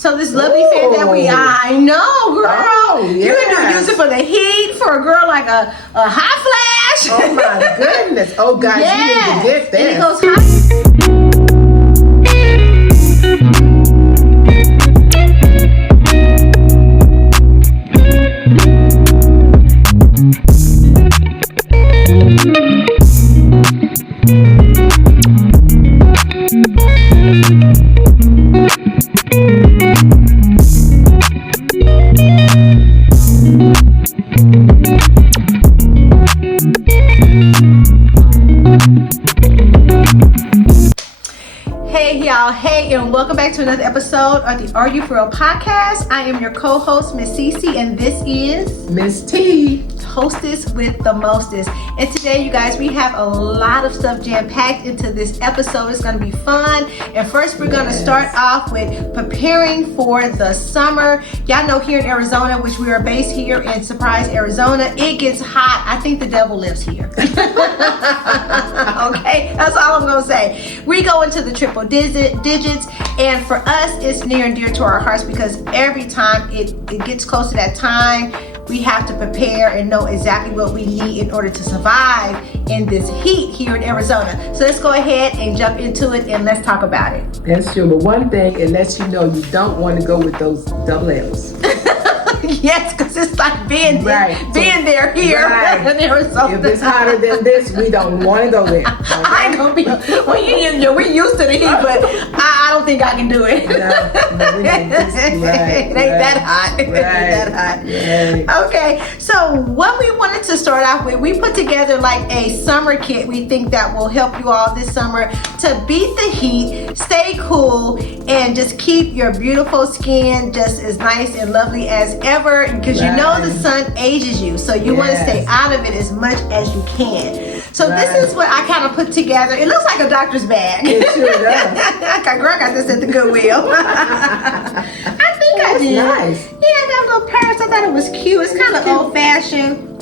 So this lovely fan that I know, girl. Oh, yes. You can use it for the heat, for a girl like a hot flash. Oh my goodness. Oh guys, you need to get this. And it goes hot. Hey, and welcome back to another episode of the Are You For Real podcast. I am your co-host, Miss Cece, and this is Miss T, hostess with the mostest. And today, you guys, we have a lot of stuff jam-packed into this episode. It's going to be fun. And first, we're going to start off with preparing for the summer. Y'all know here in Arizona, which we are based here in Surprise, Arizona, it gets hot. I think the devil lives here. Okay, that's all I'm going to say. We go into the triple digits, and for us, it's near and dear to our hearts because every time it gets close to that time, we have to prepare and know exactly what we need in order to survive in this heat here in Arizona. So let's go ahead and jump into it and let's talk about it. That's true, but one thing, it lets you know you don't want to go with those double L's. Yes, because it's like being there here in Arizona. If it's hotter than this, we don't want to go there. Okay? I ain't gonna be. We used to the heat, but I don't think I can do it. No, we ain't that hot. It ain't that hot. Right. Okay, so what we wanted to start off with, we put together like a summer kit. We think that will help you all this summer to beat the heat, stay cool, and just keep your beautiful skin just as nice and lovely as ever. Because you know the sun ages you, so you want to stay out of it as much as you can. So this is what I kind of put together. It looks like a doctor's bag. It sure does. Girl got this at the Goodwill. I think I did. Nice. Yeah, I got a little purse. I thought it was cute. It's kind of old-fashioned.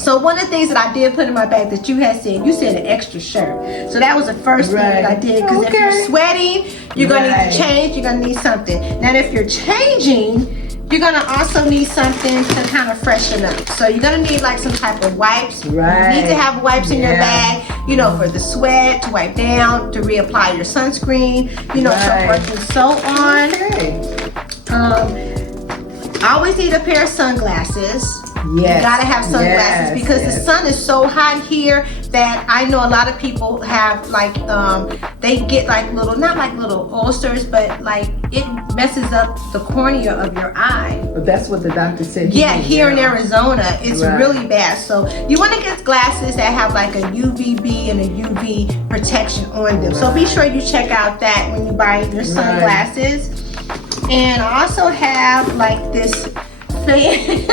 So one of the things that I did put in my bag that you had said, you said an extra shirt. So that was the first thing that I did. Because if you're sweating, you're going to need to change. You're going to need something. Now, if you're changing, you're going to also need something to kind of freshen up. So you're going to need like some type of wipes. Right. You need to have wipes in your bag, you know, for the sweat, to wipe down, to reapply your sunscreen, you know, so forth and so on. I always need a pair of sunglasses. Yes. You gotta have sunglasses because the sun is so hot here that I know a lot of people have like they get like not like little ulcers, but like it messes up the cornea of your eye. But that's what the doctor said. Yeah, here in Arizona, it's really bad. So you want to get glasses that have like a UVB and a UV protection on them. So be sure you check out that when you buy your sunglasses. And I also have like this fan.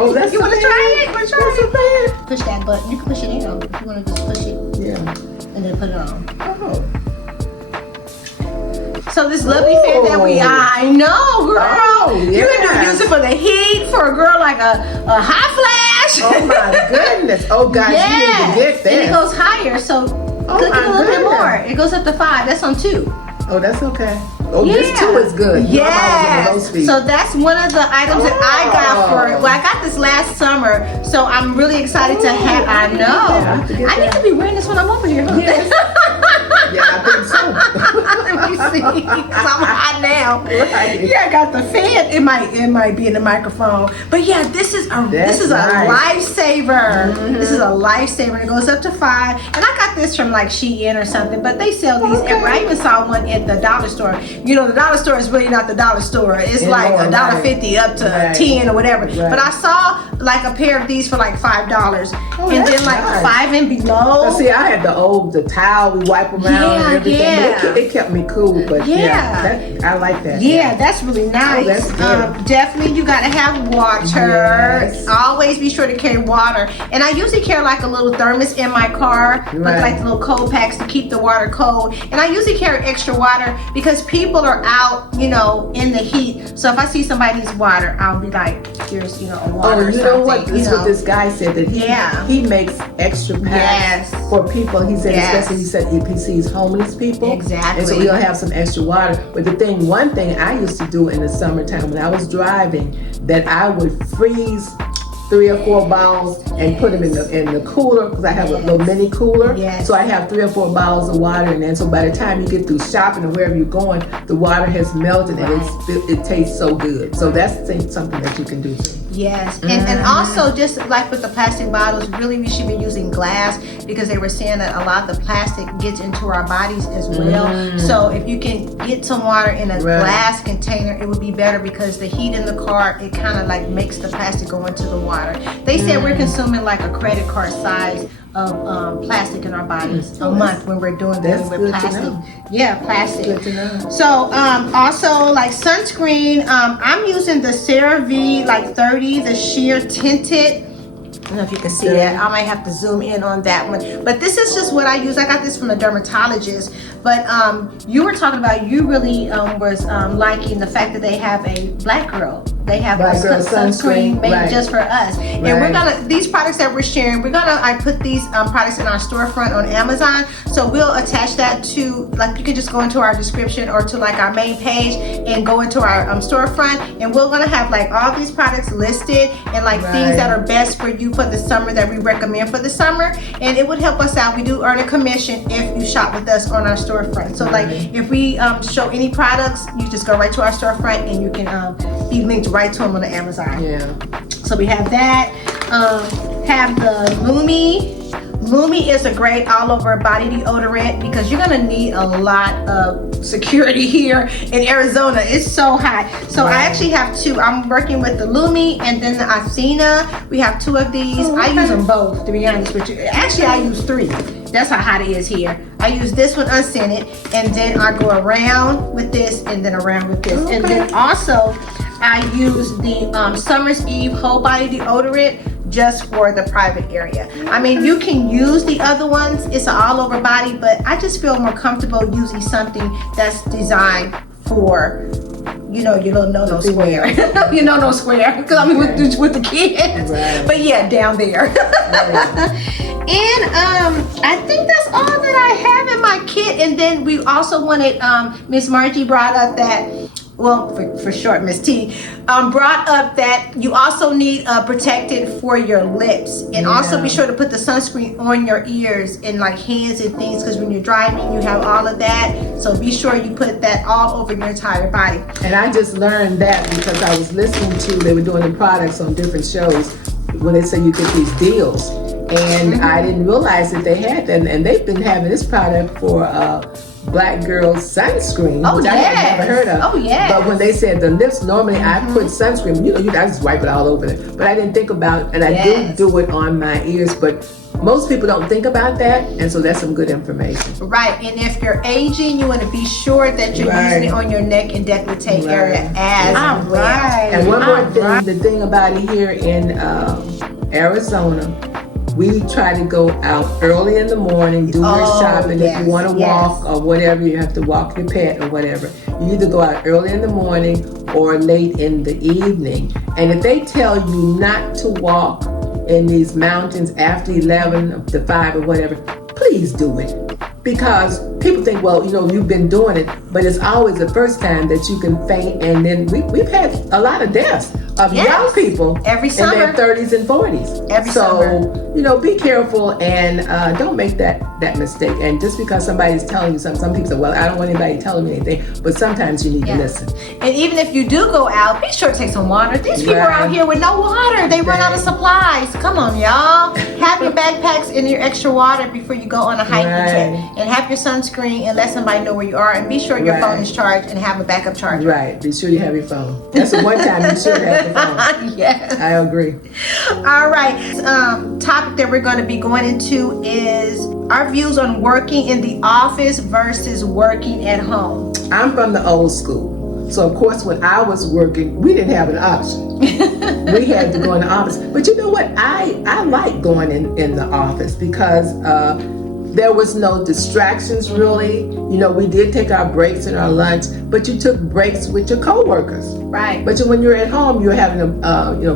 Oh, that's you want to try it? That's a fan. Push that button. You can push it in on if you want to just push it. Yeah. And then put it on. Oh. So this lovely fan that I know, girl. Oh, you can use it for the heat, for a girl like a hot flash. Oh my goodness. Oh guys, you need to get this. And it goes higher, so click it a little bit more. It goes up to 5. That's on 2. Oh, that's okay. Oh, this too is good. Yes. So that's one of the items that I got I got this last summer, so I'm really excited to have. I know. I need to be wearing this when I'm over here. Yes. Yeah, I think so. Let me see, because I'm hot now. Right. Yeah, I got the fan. It might be in the microphone, but yeah, this is a lifesaver. Mm-hmm. This is a lifesaver. It goes up to 5, and I got this from like Ch.4 or something, but they sell these everywhere. I even saw one at the dollar store. You know, the dollar store is really not the dollar store. It's like $1.50 up to 10 or whatever. Right. But I saw like a pair of these for like $5, and then like 5 and below. Now, see, I had the towel we wipe around and everything. Yeah. It kept me cool, but I like that. Yeah, that's really nice. Oh, that's good. Definitely, you gotta have water. Yes. Always be sure to carry water. And I usually carry like a little thermos in my car with like the little cold packs to keep the water cold. And I usually carry extra water because people are out, you know, in the heat. So if I see somebody needs water, I'll be like, here's, a water or you know what? something, This is what this guy said, that he makes extra packs for people. He said, especially if he sees homeless people. Exactly. And so he'll have some extra water. But one thing I used to do in the summertime when I was driving, that I would freeze 3 or 4 bottles and put them in the cooler, because I have a little mini cooler. Yes. So I have 3 or 4 bottles of water, and then so by the time you get through shopping or wherever you're going, the water has melted and it tastes so good. So that's something that you can do too. Yes, and also just like with the plastic bottles, really we should be using glass, because they were saying that a lot of the plastic gets into our bodies as well. So if you can get some water in a glass container, it would be better, because the heat in the car, it kind of like makes the plastic go into the water. They said we're consuming like a credit card size of plastic in our bodies a month when we're doing things with plastic. Yeah, plastic. Good to know. So also like sunscreen, I'm using the CeraVe like 30, the sheer tinted. I don't know if you can see that. I might have to zoom in on that one. But this is just what I use. I got this from a dermatologist. But you were talking about, you really was liking the fact that they have a Black Girl. They have a sunscreen made just for us. And we're gonna, these products that we're sharing, I put these products in our storefront on Amazon. So we'll attach that to, like, you can just go into our description or to like our main page and go into our storefront, and we're gonna have like all these products listed and like things that are best for you for the summer that we recommend for the summer. And it would help us out. We do earn a commission if you shop with us on our storefront. So like if we show any products, you just go right to our storefront and you can be linked right to them on the Amazon. So we have that. Have the Lumi. Lumi is a great all over body deodorant, because you're gonna need a lot of security here in Arizona. It's so hot. So I actually have 2. I'm working with the Lumi and then the Athena. We have 2 of these. I use them both, to be honest with you. Actually, I use 3. That's how hot it is here. I use this one unscented, and then I go around with this, and then around with this. And then also I use the Summer's Eve whole body deodorant just for the private area. I mean, you can use the other ones. It's an all over body, but I just feel more comfortable using something that's designed for, your little no square. No square, because I'm with the kids. But yeah, down there. And I think that's all that I have in my kit. And then we also wanted, Miss Margie brought up that, well, for short, Miss T, brought up that you also need protected for your lips, and also be sure to put the sunscreen on your ears and like hands and things, because when you're driving, you have all of that. So be sure you put that all over your entire body. And I just learned that because I was listening to, they were doing the products on different shows when they say you get these deals. And I didn't realize that they had that, and they've been having this product for Black Girl sunscreen, which I had never heard of. But when they said the lips, normally I put sunscreen, I just wipe it all over it. But I didn't think about, and I do it on my ears, but most people don't think about that, and so that's some good information. Right, and if you're aging, you want to be sure that you're using it on your neck and decolletage area as well. And one more thing, the thing about it here in Arizona, we try to go out early in the morning, do your shopping. If you want to walk or whatever, you have to walk your pet or whatever. You either go out early in the morning or late in the evening. And if they tell you not to walk in these mountains after 11 to 5 or whatever, please do it. Because people think, well, you've been doing it, but it's always the first time that you can faint. And then we've had a lot of deaths of young people every summer, in their 30s and 40s. Every summer. Be careful and don't make that mistake. And just because somebody's telling you something, some people say, well, I don't want anybody telling me anything, but sometimes you need to listen. And even if you do go out, be sure to take some water. These people are out here with no water. They run out of supplies. Come on, y'all. Have your backpacks and your extra water before you go on a hiking trip. And have your sunscreen and let somebody know where you are. And be sure your phone is charged and have a backup charger. Right. Be sure you have your phone. That's the one time you should have the phone. Yes. I agree. All right. Topic that we're going to be going into is our views on working in the office versus working at home. I'm from the old school. So, of course, when I was working, we didn't have an option. We had to go in the office. But you know what? I like going in the office because There was no distractions really. You know, we did take our breaks and our lunch, but you took breaks with your coworkers. Right. But when you're at home, you're having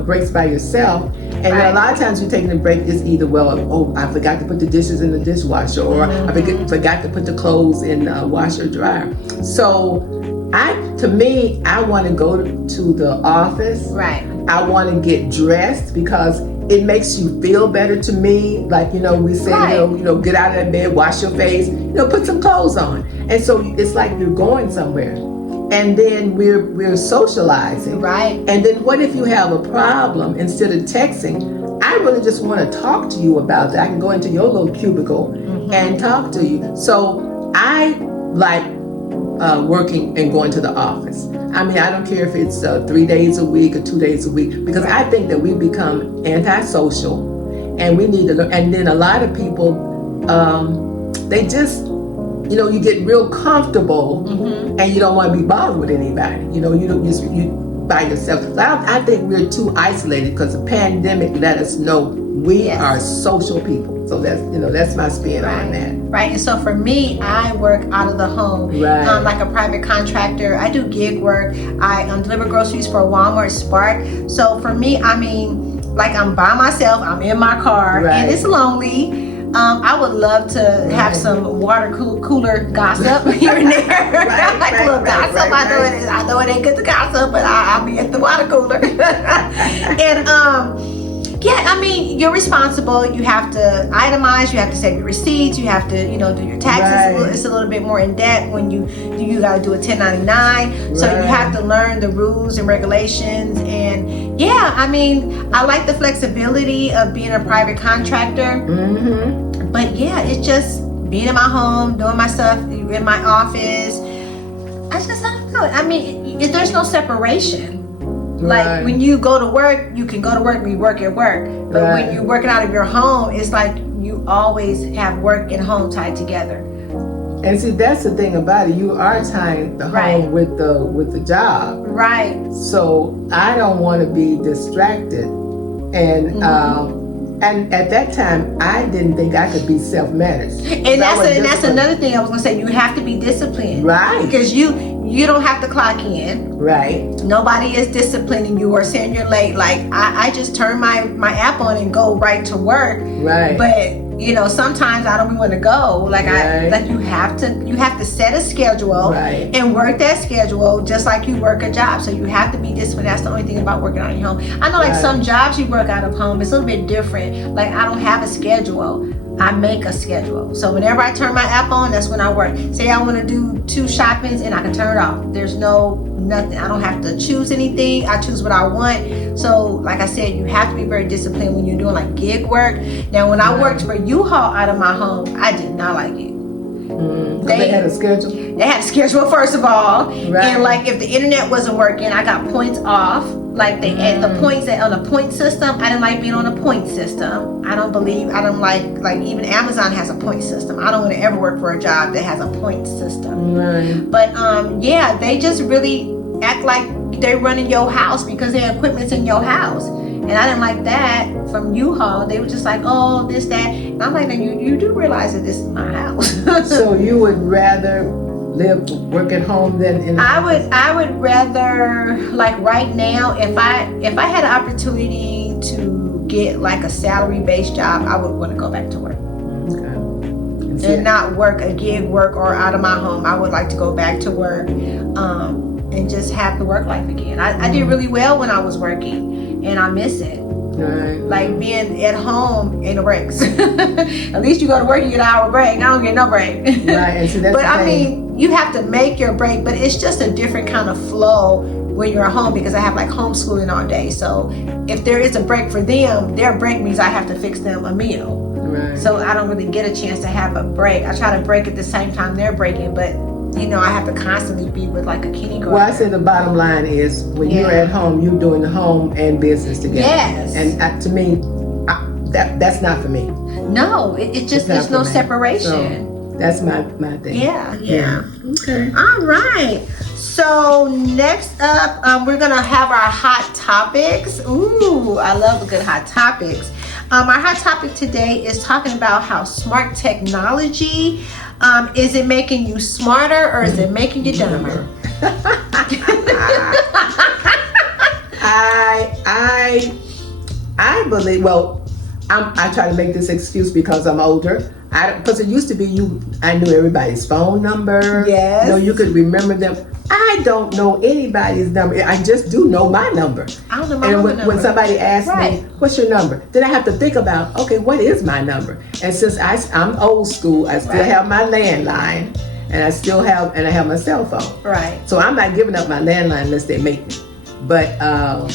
breaks by yourself. And a lot of times you're taking a break is either, I forgot to put the dishes in the dishwasher, or I forgot to put the clothes in the washer or dryer. So I want to go to the office. Right. I want to get dressed because it makes you feel better to me. Like, we say, get out of that bed, wash your face, put some clothes on. And so it's like you're going somewhere. And then we're socializing. Right. And then what if you have a problem? Instead of texting, I really just want to talk to you about that. I can go into your little cubicle and talk to you. So I like working and going to the office. I mean, I don't care if it's 3 days a week or 2 days a week, because I think that we become antisocial, and we need to learn. And then a lot of people, they just, you get real comfortable, and you don't want to be bothered with anybody. You by yourself. I think we're too isolated because the pandemic let us know we are social people. So that's my spin on that. Right. And so for me, I work out of the home, like a private contractor. I do gig work. I deliver groceries for Walmart Spark. So for me, I mean, like, I'm by myself. I'm in my car, and it's lonely. I would love to have some water cooler gossip here and there. Like a little gossip. I know it ain't good to gossip, but I'll be at the water cooler. And I mean, you're responsible. You have to itemize. You have to save your receipts. You have to, do your taxes. Right. It's a little bit more in depth when you got to do a 1099. Right. So you have to learn the rules and regulations. And I mean, I like the flexibility of being a private contractor. But it's just being in my home, doing my stuff in my office. I don't know. I mean, there's no separation. Like, when you go to work, you can go to work and you work at work. But when you're working out of your home, it's like you always have work and home tied together. And see, that's the thing about it. You are tying the home with the job. Right. So I don't want to be distracted. And and at that time, I didn't think I could be self-managed. And that's another thing I was going to say. You have to be disciplined. Right. Because you don't have to clock in. Right. Nobody is disciplining you or saying you're late. Like, I just turn my app on and go right to work. Right. But sometimes I don't want to go. Like, you have to set a schedule and work that schedule just like you work a job. So you have to be disciplined. That's the only thing about working out of your home. I know, like, some jobs you work out of home, it's a little bit different. Like, I don't have a schedule. I make a schedule. So whenever I turn my app on, that's when I work. Say I want to do 2 shoppings and I can turn it off. There's nothing. I don't have to choose anything. I choose what I want. So like I said, you have to be very disciplined when you're doing like gig work. Now, when I worked for U-Haul out of my home, I did not like it. They had a schedule? They had a schedule, first of all. And like, if the internet wasn't working, I got points off. Like, they add the points on a point system. I didn't like being on a point system. I don't like even Amazon has a point system. I don't want to ever work for a job that has a point system. Right. But they just really act like they're running your house because their equipment's in your house. And I didn't like that from U-Haul. They were just like, oh, this, that. And I'm like, you do realize that this is my house. So you would rather work at home than in I would rather, like, right now, if I had an opportunity to get like a salary-based job, I would want to go back to work. Okay. And not work a gig work or out of my home. I would like to go back to work and just have the work life again. I did really well when I was working, and I miss it. Right. Like, being at home ain't no breaks. At least you go to work, you get an hour break. I don't get no break. Right. And so that's, but I mean, you have to make your break, but it's just a different kind of flow when you're at home, because I have like homeschooling all day. So if there is a break for them, their break means I have to fix them a meal. Right. So I don't really get a chance to have a break. I try to break at the same time they're breaking, but I have to constantly be with like a kindergarten. Well, I say the bottom line is, when you're at home, you're doing the home and business together. Yes. And to me, that's not for me. No, there's no separation. So that's my thing. Yeah. Okay. All right. So next up, we're gonna have our hot topics. Ooh, I love a good hot topics. Our hot topic today is talking about how smart technology, is it making you smarter or is it making you dumber? I believe, well, I try to make this excuse because I'm older. Because it used to be I knew everybody's phone number. Yes. You could remember them. I don't know anybody's number. I just do know my number. I don't know my number. When somebody asks right. me, what's your number? Then I have to think about, okay, what is my number? And since I'm old school, I still have my landline, and I have my cell phone. Right. So I'm not giving up my landline unless they make me. But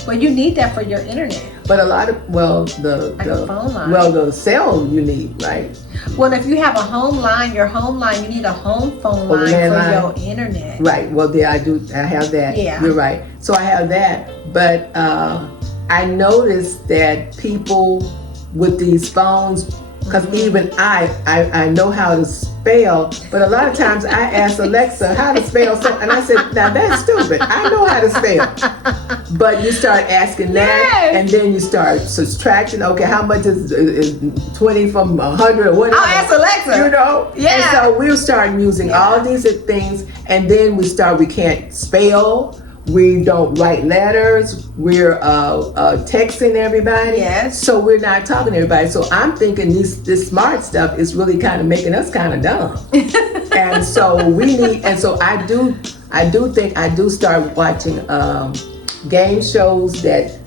well, you need that for your internet. But a lot of the phone line. Well, the cell you need, right? Well, if you have a home line, you need a home phone line for your internet. Right. Well, I have that. Yeah. You're right. So I have that, but I noticed that people with these phones, because even I know how to spell, but a lot of times I ask Alexa how to spell, and I said, now that's stupid. I know how to spell. But you start asking that, and then you start subtracting. Okay, how much is 20 from 100 or whatever? I'll ask Alexa. Yeah. And so we'll start using all these things, and then we can't spell. We don't write letters. We're texting everybody. Yes. So we're not talking to everybody. So I'm thinking this smart stuff is really kind of making us kind of dumb. And so I do think I do start watching game shows that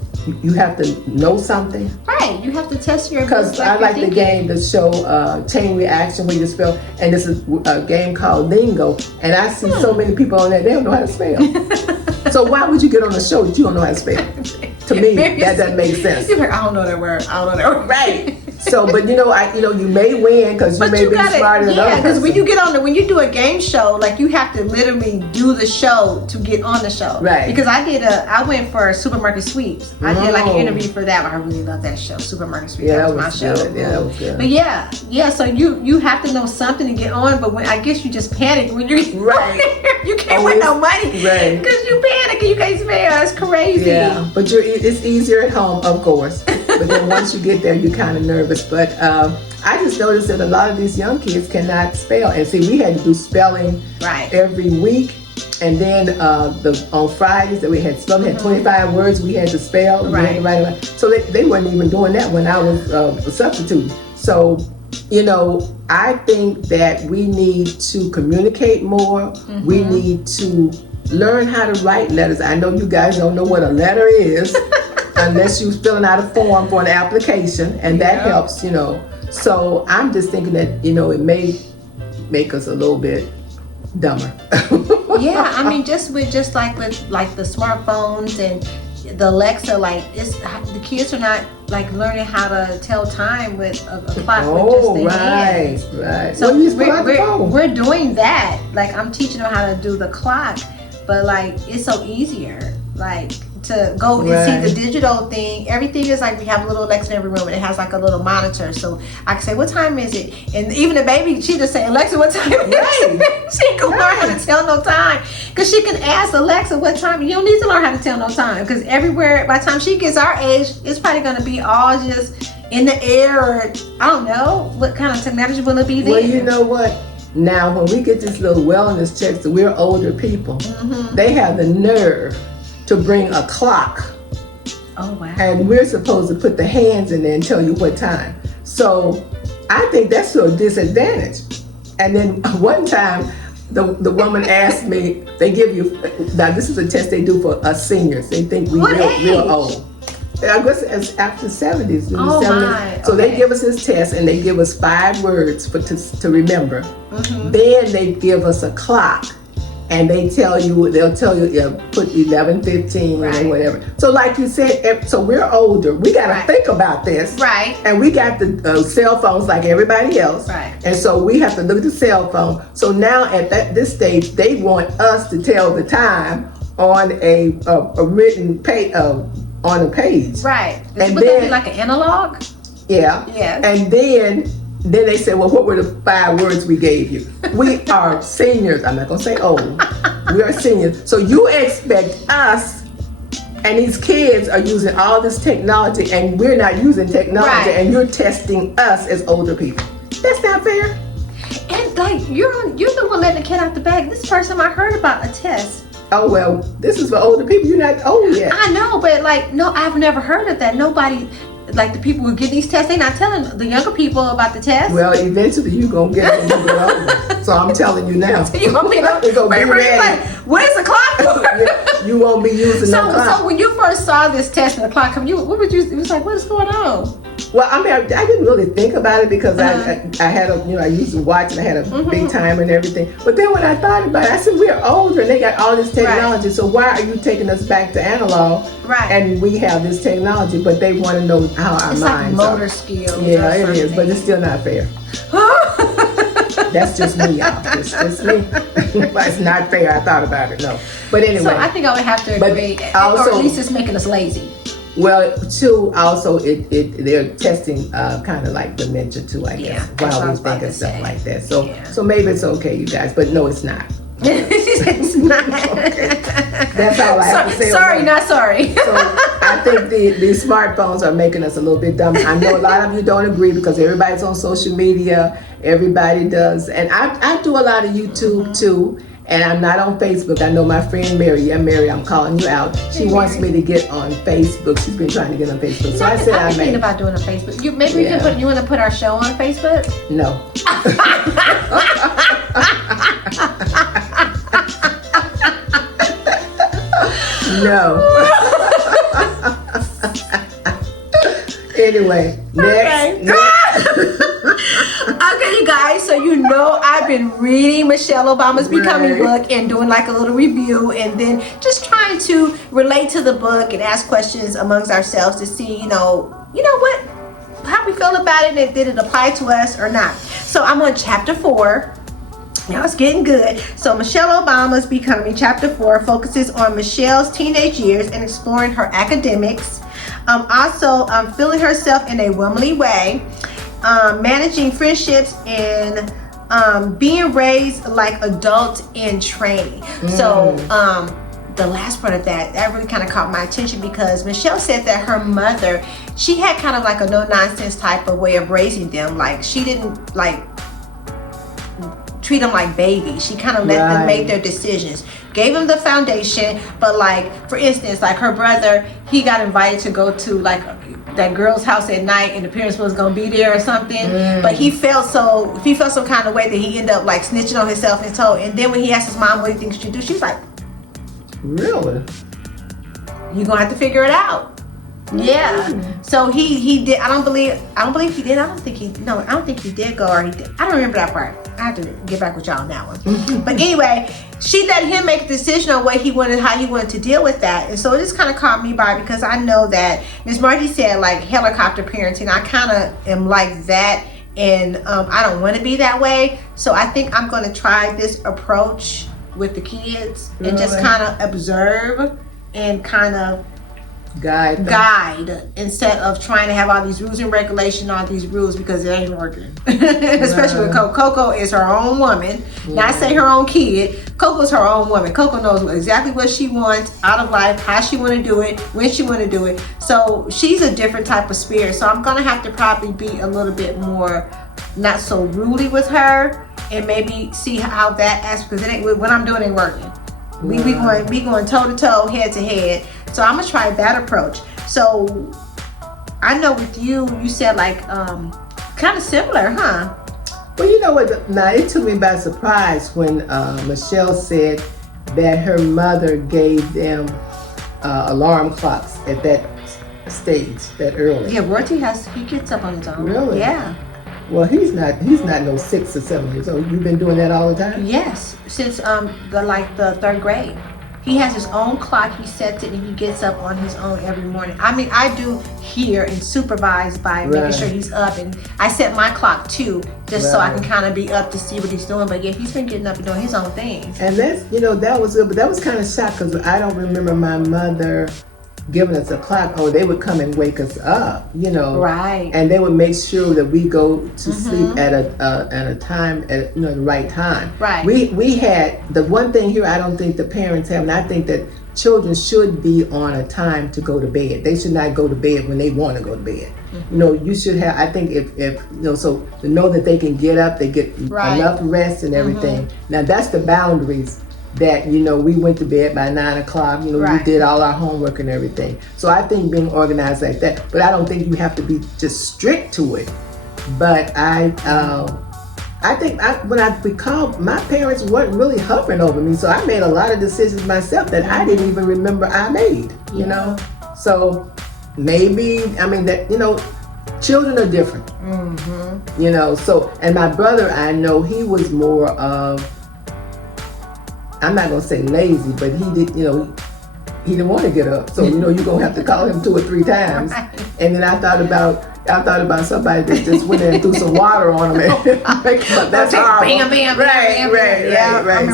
you have to know something. Right. You have to test your. Because I like the show Chain Reaction, where you spell, and this is a game called Lingo, and I see so many people on that, they don't know how to spell. So why would you get on a show that you don't know how to spell? To me, that doesn't make sense. You're like, I don't know that word. Right. So, but you may win because you may be smarter than others. Yeah, because when you do a game show, like you have to literally do the show to get on the show. Right. Because I went for Supermarket Sweeps. I did like an interview for that. I really love that show, Supermarket Sweeps. Yeah, that was my show. Good. Yeah, that was good. But yeah. So you have to know something to get on. But I guess you just panic when you you can't win no money. Right. Because you panic and you can't spell. It's crazy. Yeah. But it's easier at home, of course. But then once you get there, you're kind of nervous. But I just noticed that a lot of these young kids cannot spell. And see, we had to do spelling every week. And then on Fridays that we had spelling, had 25 words we had to spell. Right. We had to write. So they weren't even doing that when I was a substitute. So, I think that we need to communicate more. Mm-hmm. We need to learn how to write letters. I know you guys don't know what a letter is. Unless you're filling out a form for an application, and that helps, So I'm just thinking that, it may make us a little bit dumber. Yeah, I mean, just with the smartphones and the Alexa, the kids are not learning how to tell time with a clock with just their hands. Right. So we're doing that. I'm teaching them how to do the clock, but it's so easier. To go and see the digital thing. Everything is we have a little Alexa in every room, and it has a little monitor. So I can say, what time is it? And even the baby, she just say, Alexa, what time is it? She can learn how to tell no time. Because she can ask Alexa what time. You don't need to learn how to tell no time. Because everywhere, by the time she gets our age, it's probably going to be all just in the air, or I don't know. What kind of technology will it be then? Well, you know what? Now, when we get these little wellness checks, we're older people. Mm-hmm. They have the nerve to bring a clock. Oh, wow. And we're supposed to put the hands in there and tell you what time. So I think that's a disadvantage. And then one time, the woman asked me, they give you, now this is a test they do for us seniors. They think we're real old. I guess it's after 70s. So they give us this test, and they give us 5 words to remember. Mm-hmm. Then they give us a clock. And they'll tell you, put 11:15 or whatever. So like you said, so we're older. We got to think about this. Right. And we got the cell phones like everybody else. Right. And so we have to look at the cell phone. So now at this stage, they want us to tell the time on a written page, on a page. Right. And would that be like an analog? Yeah. Yeah. And then they say, well, what were the 5 words we gave you? We are seniors. I'm not going to say old. We are seniors. So you expect us And these kids are using all this technology, and we're not using technology, and you're testing us as older people. That's not fair. And like you're the one letting the cat out the bag. This first time I heard about a test. Oh well, this is for older people. You're not old yet. I know, but like no, I've never heard of that. Nobody, like the people who get these tests, they're not telling the younger people about the test. Well, eventually you're gonna get it when you get older. So I'm telling you now. So you're gonna be like, where's the clock for? You won't be using no clock. So when you first saw this test and the clock come, what would you? It was like, what is going on? Well, I mean, I didn't really think about it because I had I used to watch and I had a big timer and everything. But then when I thought about it, I said, we're older and they got all this technology. So why are you taking us back to analog? Right. And we have this technology, but they want to know how our minds are. It's like motor skills. Yeah, it is, but it's still not fair. That's just me, y'all. It's just me. But it's not fair. I thought about it. No. But anyway. So I think I would have to agree. Also, or at least it's making us lazy. Well, too, also, they're testing kind of like dementia too, I guess, while we think of stuff like that. So maybe it's okay, you guys, but no, it's not. It's not. Okay. That's all I have to say. Sorry, not sorry. So I think these smartphones are making us a little bit dumb. I know a lot of you don't agree because everybody's on social media. Everybody does. And I do a lot of YouTube too. And I'm not on Facebook. I know my friend Mary. Yeah, Mary, I'm calling you out. She wants me to get on Facebook. She's been trying to get on Facebook. So I said I'm thinking about doing a Facebook. You want to put our show on Facebook? No. No. Anyway, next. Okay, you guys, so you know I've been reading Michelle Obama's Becoming book and doing like a little review and then just trying to relate to the book and ask questions amongst ourselves to see, how we feel about it and did it apply to us or not. So I'm on chapter 4. Now it's getting good. So Michelle Obama's Becoming, chapter 4, focuses on Michelle's teenage years and exploring her academics. Also feeling herself in a womanly way. Managing friendships and being raised like adults in training. So the last part of that really kind of caught my attention because Michelle said that her mother, she had kind of like a no-nonsense type of way of raising them. Like she didn't like treat them like babies. She kind of let them make their decisions, gave them the foundation. But like, for instance, like her brother, he got invited to go to like that girl's house at night and the parents was gonna be there or something, but he felt some kind of way that he ended up like snitching on himself and then when he asked his mom what he thinks she should do, she's like, really? You're gonna have to figure it out. Yeah. So he did. I don't believe he did. I don't think he did go, or he did. I don't remember that part. I have to get back with y'all on that one. But anyway, she let him make a decision on how he wanted to deal with that. And so it just kind of caught me by because I know that Ms. Margie said like helicopter parenting. I kind of am like that, and I don't want to be that way. So I think I'm going to try this approach with the kids and just kind of observe and kind of guide instead of trying to have all these rules and regulations, all these rules, because it ain't working. Especially with Coco. Coco is her own woman. Not say her own kid. Coco's her own woman. Coco knows exactly what she wants out of life, how she want to do it, when she want to do it. So she's a different type of spirit. So I'm gonna have to probably be a little bit more not so ruly with her and maybe see how that aspect, because when I'm doing it ain't working. We going toe to toe, head to head. So I'm gonna try that approach. So I know with you said like kind of similar, huh? Well, you know what? Now it took me by surprise when Michelle said that her mother gave them alarm clocks at that stage, that early. Yeah, Roy he gets up on his own. Really? Yeah. Well, he's not no 6 or 7 years old. You've been doing that all the time? Yes, since the third grade. He has his own clock. He sets it and he gets up on his own every morning. I mean, I do hear and supervise by making sure he's up, and I set my clock too, just so I can kind of be up to see what he's doing. But yeah, he's been getting up and doing his own things. And that's, that was good, but that was kind of shocked because I don't remember my mother giving us a clock. Oh, they would come and wake us up, Right. And they would make sure that we go to sleep at a time, at the right time. Right. We had the one thing here I don't think the parents have, and I think that children should be on a time to go to bed. They should not go to bed when they want to go to bed. You know, you should have, I think if you know, so to know that they can get up, they get enough rest and everything. Now that's the boundaries that, you know, we went to bed by 9 o'clock, you know, we did all our homework and everything. So I think being organized like that, but I don't think you have to be just strict to it. But I think when I recall, my parents weren't really hovering over me, so I made a lot of decisions myself that I didn't even remember I made, you know? So maybe, I mean, that, you know, children are different, you know? So, and my brother, I know he was more of, I'm not gonna say lazy, but he did, you know, he didn't want to get up. So, you know, you're gonna have to call him 2 or 3 times. And then I thought about somebody that just went in and threw some water on him. That's horrible. Bam, right.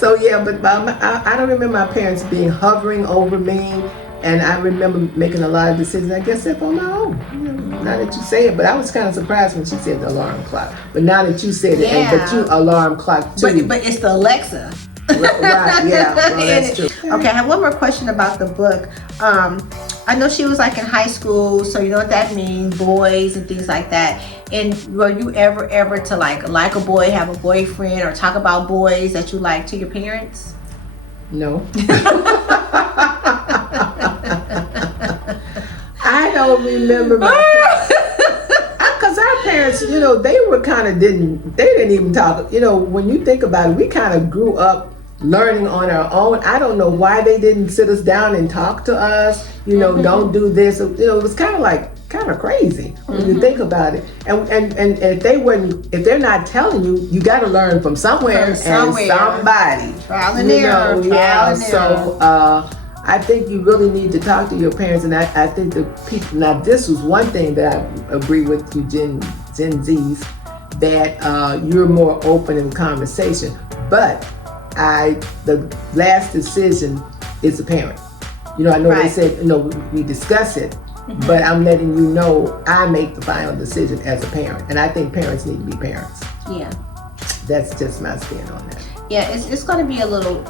So yeah, but I don't remember my parents being hovering over me. And I remember making a lot of decisions, I guess, on my own. You know, now that you say it, but I was kind of surprised when she said the alarm clock. But now that you said it, but you alarm clock too. But it's the Alexa. Right, yeah, well, that's true. Okay, I have one more question about the book. I know she was like in high school, so you know what that means, boys and things like that. And were you ever to like a boy, have a boyfriend, or talk about boys that you like to your parents? No. I don't remember my because our parents, you know, they didn't even talk. You know, when you think about it, we kind of grew up learning on our own. I don't know why they didn't sit us down and talk to us. You know, don't do this. You know, it was kind of crazy when you think about it. And if they're not telling you, you got to learn from somewhere and somebody. Trial and error. So I think you really need to talk to your parents, and I think the people. Now, this was one thing that I agree with you, Gen Zs, that you're more open in conversation. But the last decision is the parent. You know, I know they said, you know, we discuss it, but I'm letting you know I make the final decision as a parent, and I think parents need to be parents. Yeah, that's just my spin on that. Yeah, it's going to be a little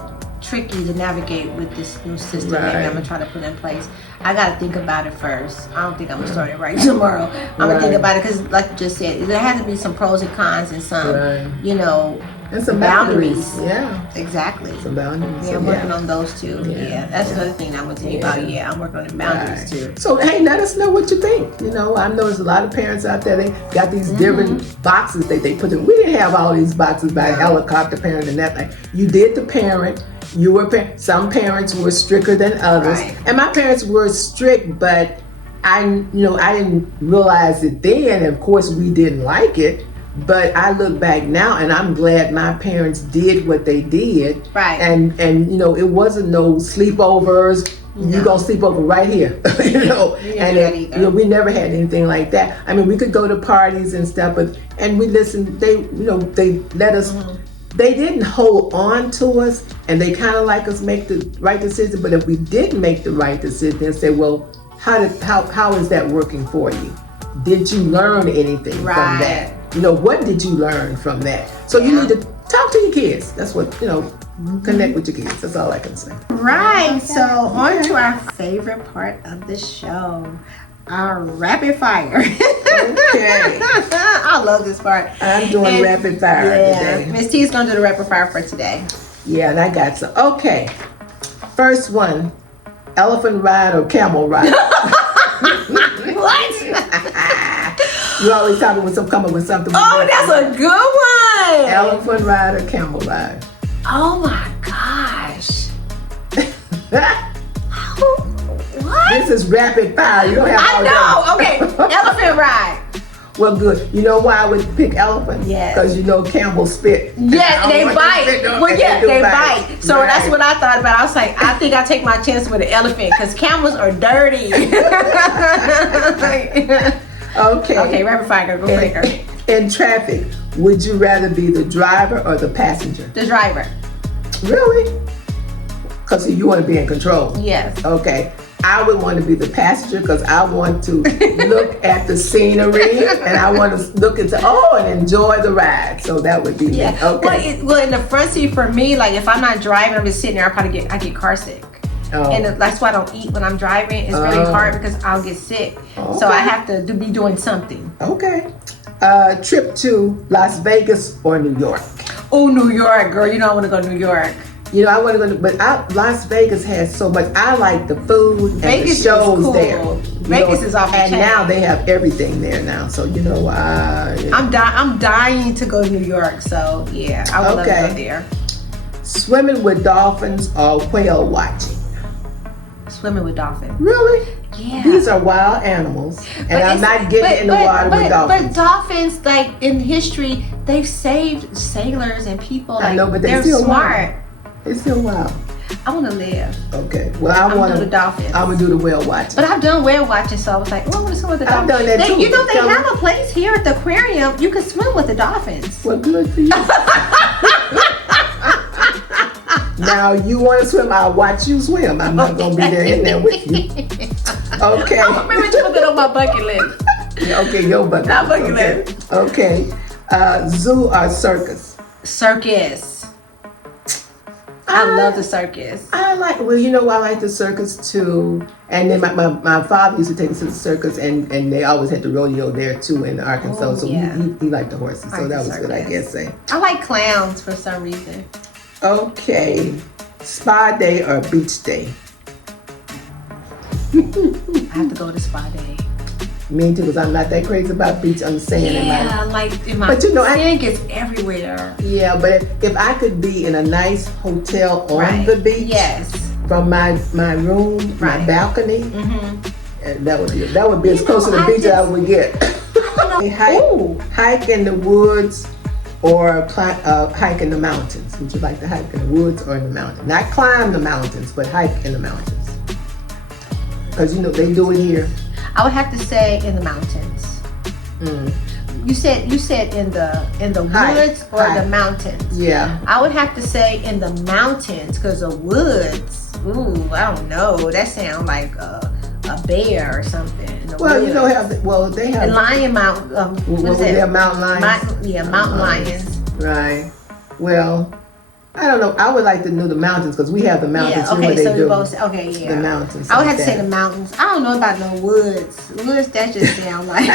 tricky to navigate with this new system that I'm gonna try to put in place. I gotta think about it first. I don't think I'm gonna start it right tomorrow. I'm gonna think about it because, like you just said, there has to be some pros and cons and some, you know, and some boundaries. Yeah, exactly. Some boundaries. Yeah, I'm working on those too. Yeah, that's another thing I'm gonna tell you about. Yeah, I'm working on the boundaries too. So hey, let us know what you think. You know, I know there's a lot of parents out there. They got these different boxes that they put in. We didn't have all these boxes by helicopter parent and that. Like, you did the parent. You were some parents were stricter than others, and my parents were strict, but I didn't realize it then. And of course, we didn't like it. But I look back now, and I'm glad my parents did what they did. Right. And you know, it wasn't no sleepovers. You gonna sleep over right here, you know. You know, we never had anything like that. I mean, we could go to parties and stuff, and we listened. They let us. They didn't hold on to us, and they kind of like us make the right decision. But if we didn't make the right decision, they say, well, how is that working for you? Did you learn anything from that? You know, what did you learn from that? So you need to talk to your kids. That's what, you know, connect with your kids. That's all I can say. Right. So on to our favorite part of the show, our rapid fire. Okay. I love this part. I'm doing rapid fire today. Miss T is going to do the rapid fire for today. Yeah, and I got some. Okay. First one, elephant ride or camel ride? What? You always come up with something. Oh, that's a good one. Elephant ride or camel ride? Oh my gosh. What? This is rapid fire. You don't have all day. Okay. Elephant ride. Well, good. You know why I would pick elephant? Yes. Because you know camels spit. Yeah, they bite. They bite. So that's what I thought about. I was like, I think I take my chance with an elephant because camels are dirty. Okay, rapid fire. Go quicker. In traffic, would you rather be the driver or the passenger? The driver. Really? Because you want to be in control. Yes. Okay. I would want to be the passenger because I want to look at the scenery and I want to look and enjoy the ride. So that would be me. Okay. Well, in the front seat for me, like if I'm not driving, I'm just sitting there. I get car sick. and that's why I don't eat when I'm driving. It's really hard because I'll get sick. Okay. So I have to be doing something. Okay. Trip to Las Vegas or New York? Oh, New York, girl. You know I want to go to New York. You know, I want to go, but Las Vegas has so much. I like the food and Vegas the shows cool. there. Vegas is off the chain. And now they have everything there now. So, you know, I'm dying to go to New York. So, yeah, I would love to go there. Swimming with dolphins or whale watching? Swimming with dolphins. Really? Yeah. These are wild animals, and I'm not getting in the water with dolphins. But dolphins, like in history, they've saved sailors and people. Like, I know, but they're still smart. Wild. It's still wild. I want to live. Okay. Well, I want to do the dolphins. I would do the whale watching. But I've done whale watching, so I was like, oh, I want to swim with the dolphins. I've done that too. You know, they have a place here at the aquarium. You can swim with the dolphins. Well, good for you. Now, you want to swim, I'll watch you swim. I'm not going to be there in there with you. Okay. I remember to put it on my bucket list. Okay, your bucket list. Not bucket list. Okay. Zoo or circus? Circus. I love the circus. I like the circus too. And then my father used to take us to the circus, and they always had the rodeo there too in Arkansas. So he liked the horses. So that was circus. Good, I guess. I like clowns for some reason. Okay. Spa day or beach day? I have to go to spa day. Me too, because I'm not that crazy about beach. I'm saying but you know, sand gets everywhere. Yeah, but if I could be in a nice hotel on the beach, from my room, my balcony, that would be as close to the beach as I would get. Hike in the woods or hike in the mountains. Would you like to hike in the woods or in the mountains? Not climb the mountains, but hike in the mountains. Because you know they do it here. I would have to say in the mountains. You said in the woods or the mountains. Yeah. I would have to say in the mountains because the woods. Ooh, I don't know. That sounds like a bear or something. Well, woods. You know they have the lion mountain. What is it? Mountain lions. Mountain lions. Right. Well, I don't know. I would like to know the mountains because we have the mountains here where they do. The mountains. I would have to say the mountains. I don't know about no woods. Woods, that just sound like.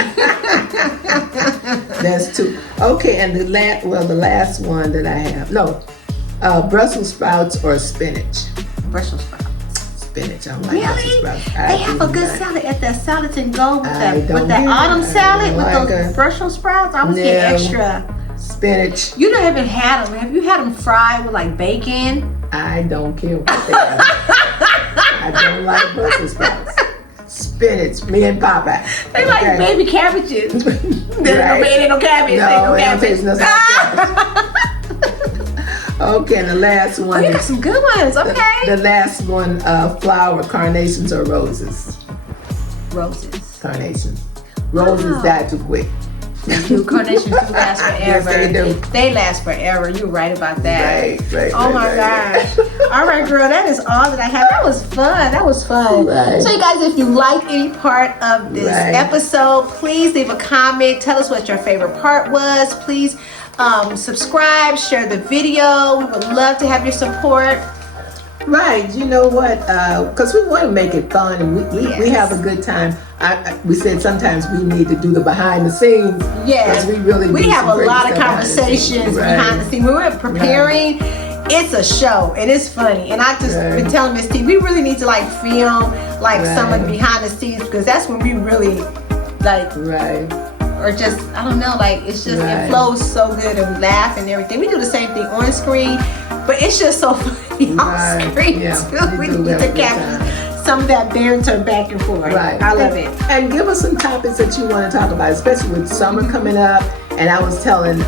That's two. Okay, and the last one that I have. No, Brussels sprouts or spinach. Brussels sprouts. Spinach. I don't like Brussels sprouts. They have a good salad at the Salads and Go with that autumn salad with those Brussels sprouts. I was getting extra. Spinach. You haven't had them. Have you had them fried with like bacon? I don't care what they are. I don't like Brussels sprouts. Spinach, me and Papa. They like baby cabbages. They no cabbage. No, they don't taste nothing like cabbage. Okay, and the last one. Oh, you got some good ones. Okay. The last one, flower, carnations or roses? Roses. Carnations. Roses die too quick. Carnations do last forever. Yes, they do. They last forever. You're right about that. Right. Oh my gosh. All right, girl. That is all that I have. That was fun. Right. So, you guys, if you like any part of this episode, please leave a comment. Tell us what your favorite part was. Please subscribe, share the video. We would love to have your support. Right, you know what? Because we want to make it fun and we have a good time. We said sometimes we need to do the behind the scenes. Yes, we have a lot of conversations behind the scenes. When we're preparing, it's a show and it's funny. And I just been telling Miss T, we really need to like film like some of the behind the scenes because that's when we really like or just I don't know, like it's just it flows so good and we laugh and everything. We do the same thing on screen, but it's just so funny on screen too. We need to capture some of that banter back and forth. Right. I love it. And give us some topics that you want to talk about, especially with summer coming up. And I was telling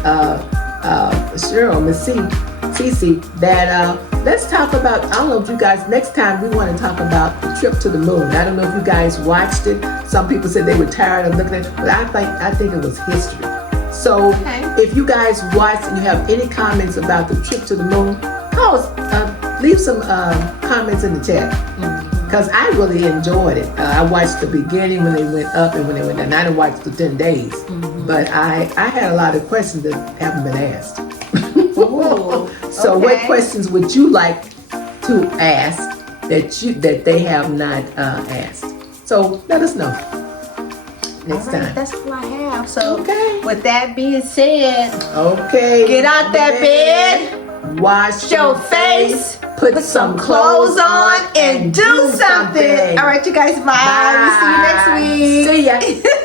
Cheryl, Miss Cece, that let's talk about, I don't know if you guys, next time we want to talk about the trip to the moon. I don't know if you guys watched it. Some people said they were tired of looking at it, but I think it was history. So if you guys watched and you have any comments about the trip to the moon, leave some comments in the chat. Because I really enjoyed it. I watched the beginning when they went up and when they went down. I didn't watch the 10 days. But I had a lot of questions that haven't been asked. So what questions would you like to ask that they have not asked. So let us know next time. That's all I have. So Okay. with that being said, Okay. get out that bed. Wash your face, put some clothes on, and do something. All right, you guys, bye. Bye. We see you next week. See ya.